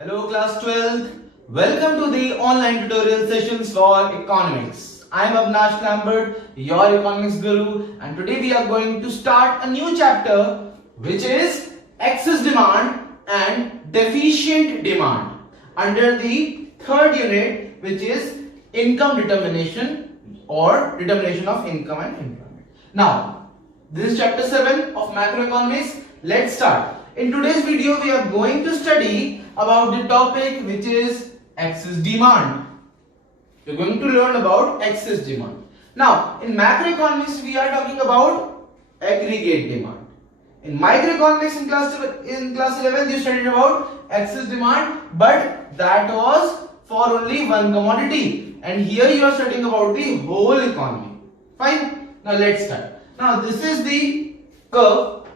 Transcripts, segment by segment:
Hello class 12th, welcome to the online tutorial sessions for economics. I am Avnash Lambert, your economics guru, and today we are going to start a new chapter which is excess demand and deficient demand under the third unit, which is income determination or determination of income and employment. Now, this is chapter 7 of macroeconomics. Let's start. In today's video, we are going to study about the topic which is excess demand. We're going to learn about excess demand. Now, in macroeconomics, we are talking about aggregate demand. In microeconomics in class 11, you studied about excess demand, but that was for only one commodity. And here you are studying about the whole economy. Fine. Now let's start. Now this is the curve,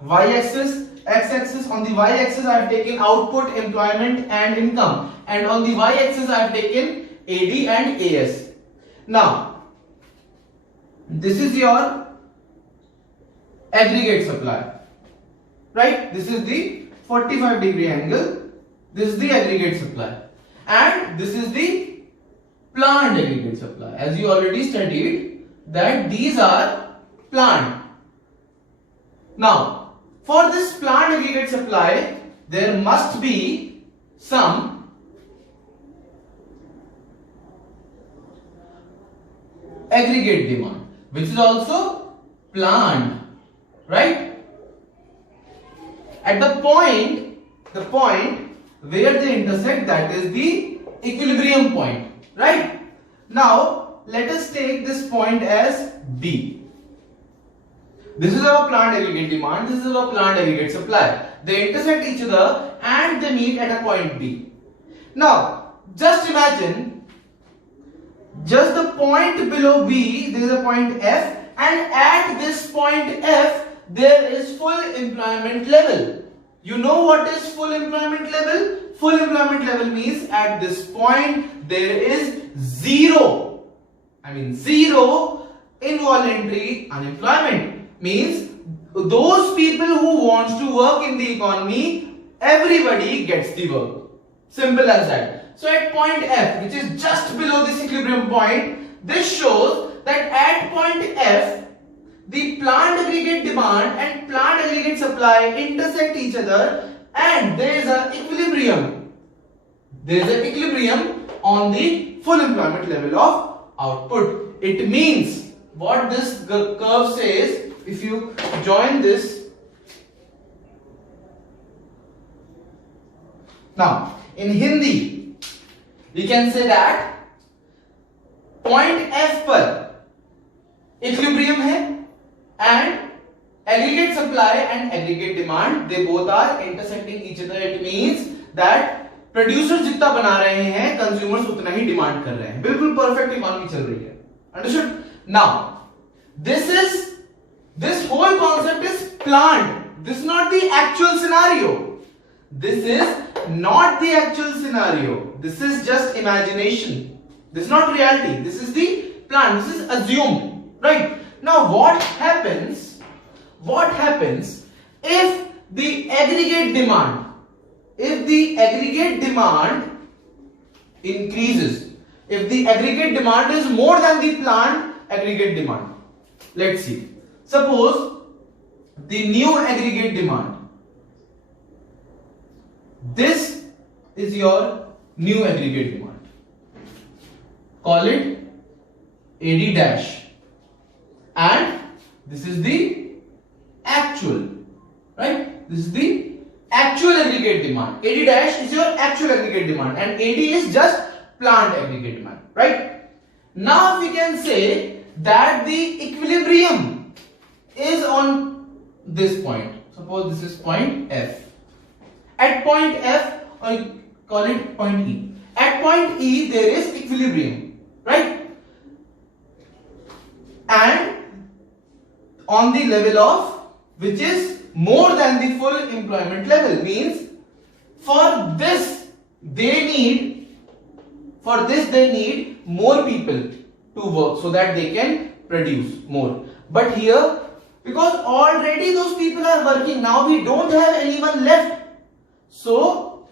y-axis, x-axis. On the y-axis I have taken output, employment and income, and on the y-axis I have taken AD and AS. Now this is your aggregate supply, right? This is the 45-degree angle. This is the aggregate supply, and this is the planned aggregate supply. As you already studied that these are planned. Now for this planned aggregate supply, there must be some aggregate demand, which is also planned, right? At the point where they intersect, that is the equilibrium point, right? Now let us take this point as B. This is our planned aggregate demand, this is our planned aggregate supply. They intersect each other and they meet at a point B. Now, just imagine, just the point below B, there is a point F, and at this point F, there is full employment level. You know what is full employment level? Full employment level means at this point, there is zero involuntary unemployment. Means those people who wants to work in the economy, everybody gets the work. Simple as that. So at point F, which is just below this equilibrium point, this shows that at point F, the planned aggregate demand and planned aggregate supply intersect each other, and there is an equilibrium. There is an equilibrium on the full employment level of output. It means what this curve says. If you join this, now in Hindi we can say that point F पर equilibrium है and aggregate supply and aggregate demand, they both are intersecting each other. It means that producers जितना बना रहे हैं, consumers उतना ही demand कर रहे हैं. बिल्कुल perfect economy चल रही है. Understood? Now this whole concept is planned. This is not the actual scenario. This is not the actual scenario. This is just imagination. This is not reality. This is the plan. This is assumed. Right? Now what happens if the aggregate demand increases? If the aggregate demand is more than the planned aggregate demand. Let's see. Suppose the new aggregate demand. This is your new aggregate demand. Call it AD dash. And this is the actual. Right? This is the actual aggregate demand. AD dash is your actual aggregate demand. And AD is just planned aggregate demand. Right? Now we can say that the equilibrium is on this point. Suppose this is point F. At point F, or call it point E. At point E, there is equilibrium, right? And on the level of which is more than the full employment level, means for this they need more people to work so that they can produce more. But here, because already those people are working, now we don't have anyone left. So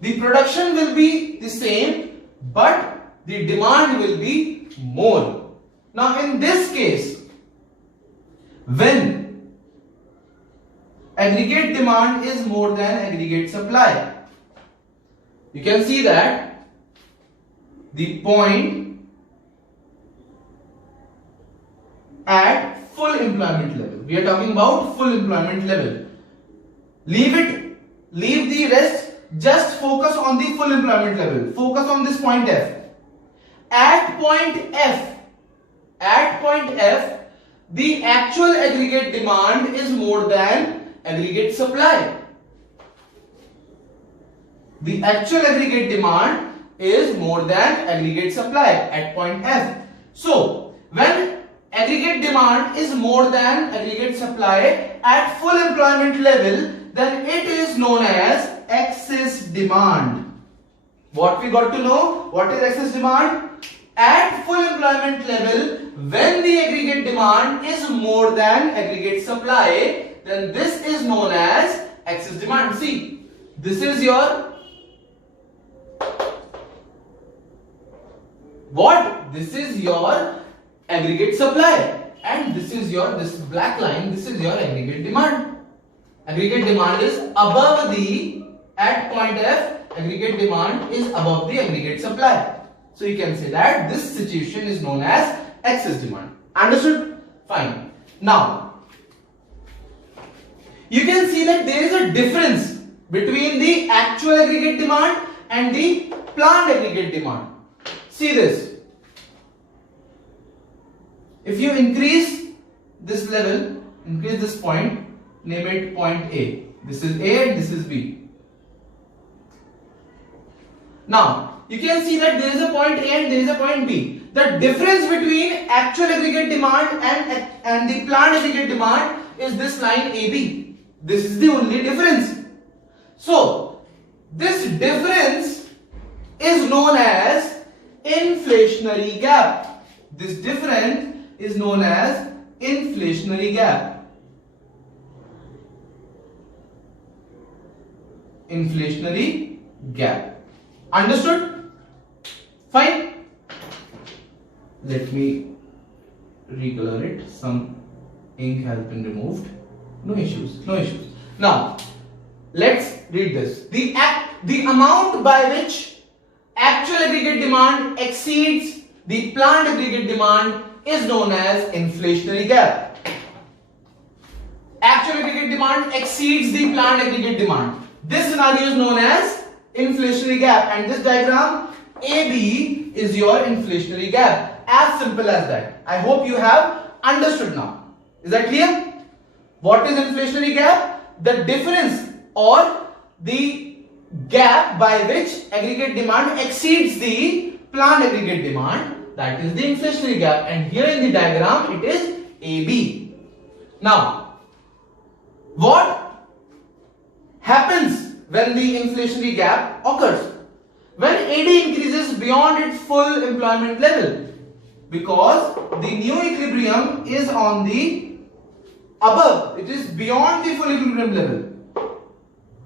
The production will be the same, but the demand will be more. Now in this case, when aggregate demand is more than aggregate supply, you can see that the point at full employment level. We are talking about full employment level. Leave the rest, just focus on the full employment level. Focus on this point F. At point F, the actual aggregate demand is more than aggregate supply. The actual aggregate demand is more than aggregate supply at point F. So, when aggregate demand is more than aggregate supply at full employment level, then it is known as excess demand. What we got to know? What is excess demand? At full employment level, when the aggregate demand is more than aggregate supply, then this is known as excess demand. See, this is your what? This is your aggregate supply, and this black line, this is your aggregate demand. Aggregate demand is above at point F, aggregate demand is above the aggregate supply. So you can say that this situation is known as excess demand. Understood? Fine. Now, you can see that there is a difference between the actual aggregate demand and the planned aggregate demand. See this. If you increase this level, increase this point, name it point A. This is A and this is B. Now, you can see that there is a point A and there is a point B. The difference between actual aggregate demand and the planned aggregate demand is this line AB. This is the only difference. So, this difference is known as inflationary gap. This difference is known as inflationary gap. Inflationary gap. Understood? Fine. Let me recolor it. Some ink has been removed. No issues. No issues. Now, let's read this. The amount by which actual aggregate demand exceeds the planned aggregate demand is known as inflationary gap. Actual aggregate demand exceeds the planned aggregate demand. This scenario is known as inflationary gap, and this diagram AB is your inflationary gap. As simple as that. I hope you have understood now. Is that clear? What is inflationary gap? The difference or the gap by which aggregate demand exceeds the planned aggregate demand. That is the inflationary gap, and here in the diagram it is AB. Now, what happens when the inflationary gap occurs? When AD increases beyond its full employment level, because the new equilibrium is on the above, it is beyond the full equilibrium level.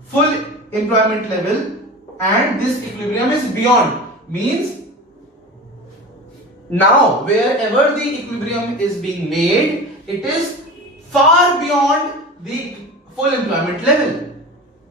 Full employment level, and this equilibrium is beyond, means now wherever the equilibrium is being made, it is far beyond the full employment level.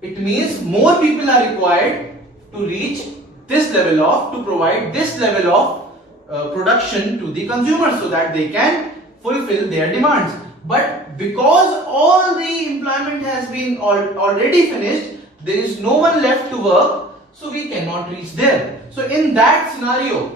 It means more people are required to reach this level of, to provide this level of production to the consumer so that they can fulfill their demands. But because all the employment has been already finished, there is no one left to work, so we cannot reach there. So in that scenario,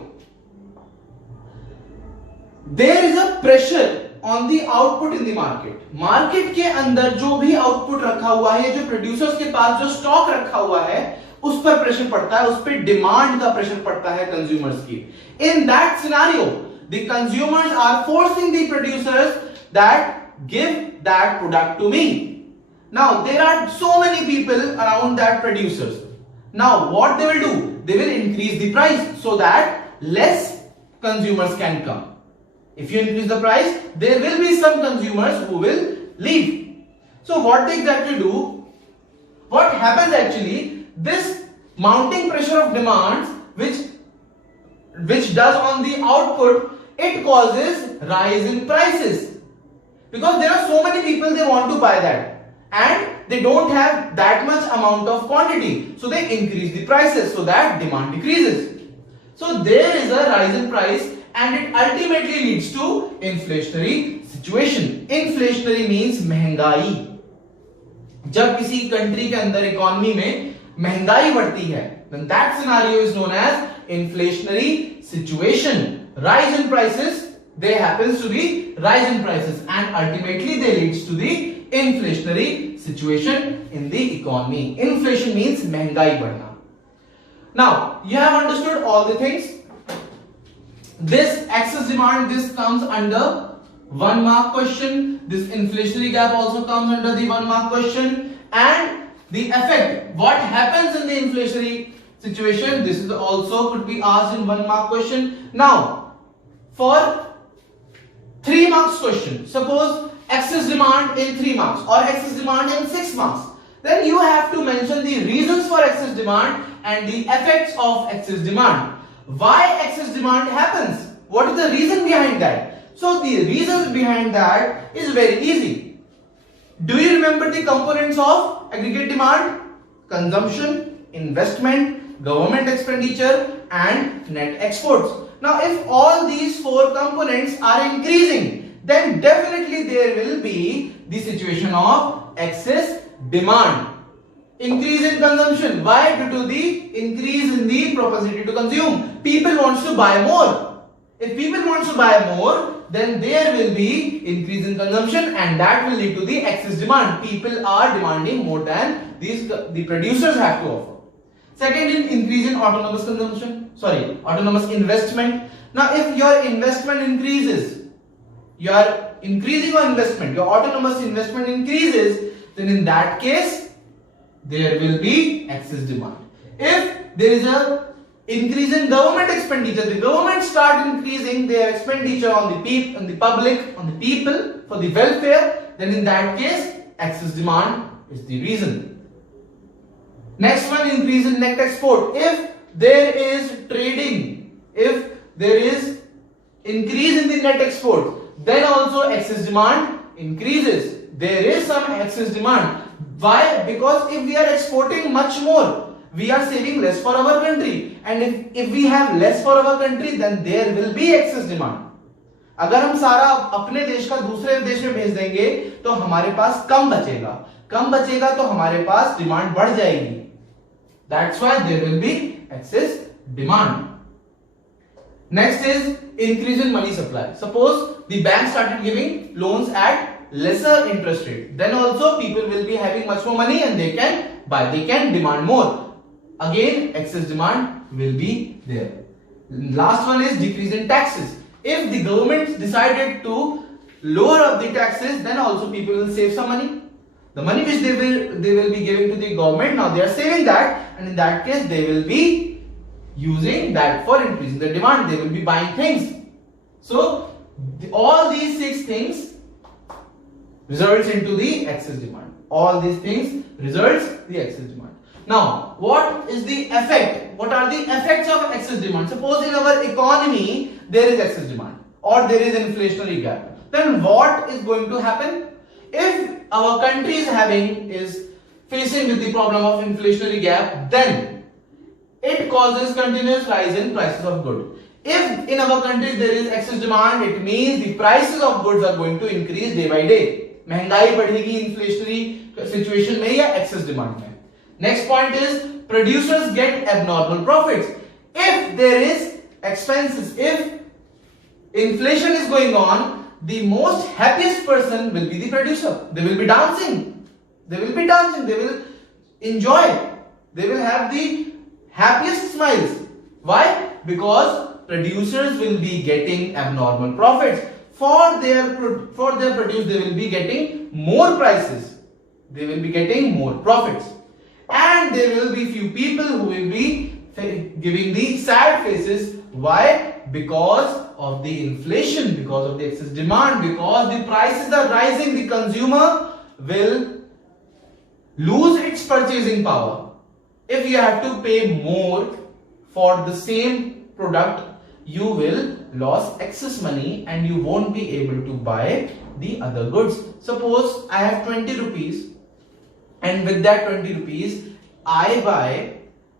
there is a pressure on the output in the market. Market के अंदर जो भी output रखा हुआ है, जो producers के पास जो स्टॉक रखा हुआ है, उस पर प्रेशर पड़ता है, उस पर डिमांड का प्रेशर पड़ता है कंज्यूमर्स की. In that scenario, the consumers are forcing the producers that give that product to me. Now there are so many people around that producers. Now what they will do? They will increase the price so that less consumers can come. If you increase the price, there will be some consumers who will leave. So what they exactly do? What happens actually? This mounting pressure of demands which does on the output, it causes rise in prices, because there are so many people, they want to buy that and they don't have that much amount of quantity, so they increase the prices so that demand decreases. So there is a rise in price and it ultimately leads to inflationary situation. Inflationary means महंगाई. जब किसी country के अंदर economy में महंगाई बढ़ती है, then that scenario is known as inflationary situation. Rise in prices, there happens to be rise in prices and ultimately they leads to the inflationary situation in the economy. Inflation means महंगाई बढ़ना. Now you have understood all the things. This excess demand, this comes under 1 mark question. This inflationary gap also comes under the 1 mark question. And the effect, what happens in the inflationary situation, this is also could be asked in 1 mark question. Now for 3 marks question, suppose excess demand in 3 marks or excess demand in 6 marks, then you have to mention the reasons for excess demand and the effects of excess demand. Why excess demand happens? What is the reason behind that? So the reasons behind that is very easy. Do you remember the components of aggregate demand? Consumption, investment, government expenditure and net exports. Now if all these 4 components are increasing, then definitely there will be the situation of excess demand. Increase in consumption. Why? Due to the increase in the propensity to consume. People wants to buy more. If people wants to buy more, then there will be increase in consumption and that will lead to the excess demand. People are demanding more than the producers have to offer. Second is increase in autonomous investment. Now if your investment increases, you are increasing your investment, your autonomous investment increases, then in that case there will be excess demand. If there is a increase in government expenditure, the government start increasing their expenditure on the public, on the people for the welfare, then in that case excess demand is the reason. Next one, increase in net export. If there is trading, if there is increase in the net export, then also excess demand increases. There is some excess demand. Why? Because if we are exporting much more, we are saving less for our country, and if we have less for our country, then there will be excess demand. अगर हम सारा अपने देश का दूसरे देश में भेज देंगे तो हमारे पास कम बचेगा तो हमारे पास डिमांड बढ़ जाएगी. That's why there will be excess demand. Next is increase in money supply. Suppose the bank started giving loans at lesser interest rate, then also people will be having much more money and they can buy, they can demand more. Again excess demand will be there. Last one is decrease in taxes. If the government decided to lower up the taxes, then also people will save some money. The money which they will be giving to the government, now they are saving that, and in that case they will be using that for increasing the demand. They will be buying things. So all these 6 things results into the excess demand. All these things results the excess demand. Now, what is the effect? What are the effects of excess demand? Suppose in our economy there is excess demand or there is inflationary gap. Then what is going to happen? If our country is facing with the problem of inflationary gap, then it causes continuous rise in prices of goods. If in our country there is excess demand, it means the prices of goods are going to increase day by day. महंगाई बढ़ेगी inflationary situation में या excess demand में. Next point is producers get abnormal profits. If there is expenses, if inflation is going on, the most happiest person will be the producer. They will be dancing. They will enjoy. They will have the happiest smiles. Why? Because producers will be getting abnormal profits. For their produce, they will be getting more prices. They will be getting more profits. And there will be few people who will be giving the sad faces. Why? Because of the inflation, because of the excess demand, because the prices are rising, the consumer will lose its purchasing power. if you have to pay more for the same product, you will lose excess money and you won't be able to buy the other goods. Suppose I have 20 rupees and with that 20 rupees I buy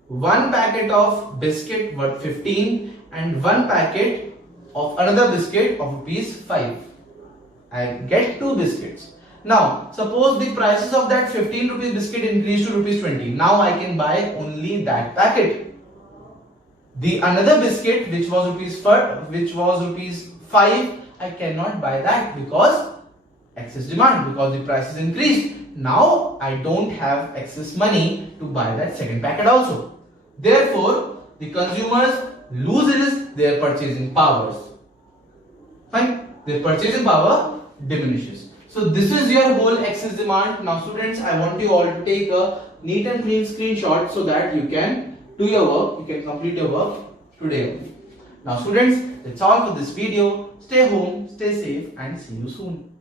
one packet of biscuit worth 15 and one packet of another biscuit of rupees 5. I get two biscuits. Now suppose the prices of that 15 rupees biscuit increase to rupees 20. Now I can buy only that packet. The another biscuit which was rupees 5, I cannot buy that because excess demand, because the price is increased. Now I don't have excess money to buy that second packet also. Therefore, the consumers loses their purchasing powers. Fine, their purchasing power diminishes. So this is your whole excess demand. Now students, I want you all to take a neat and clean screenshot so that you can do your work, you can complete your work today. Now students, that's all for this video. Stay home, stay safe and see you soon.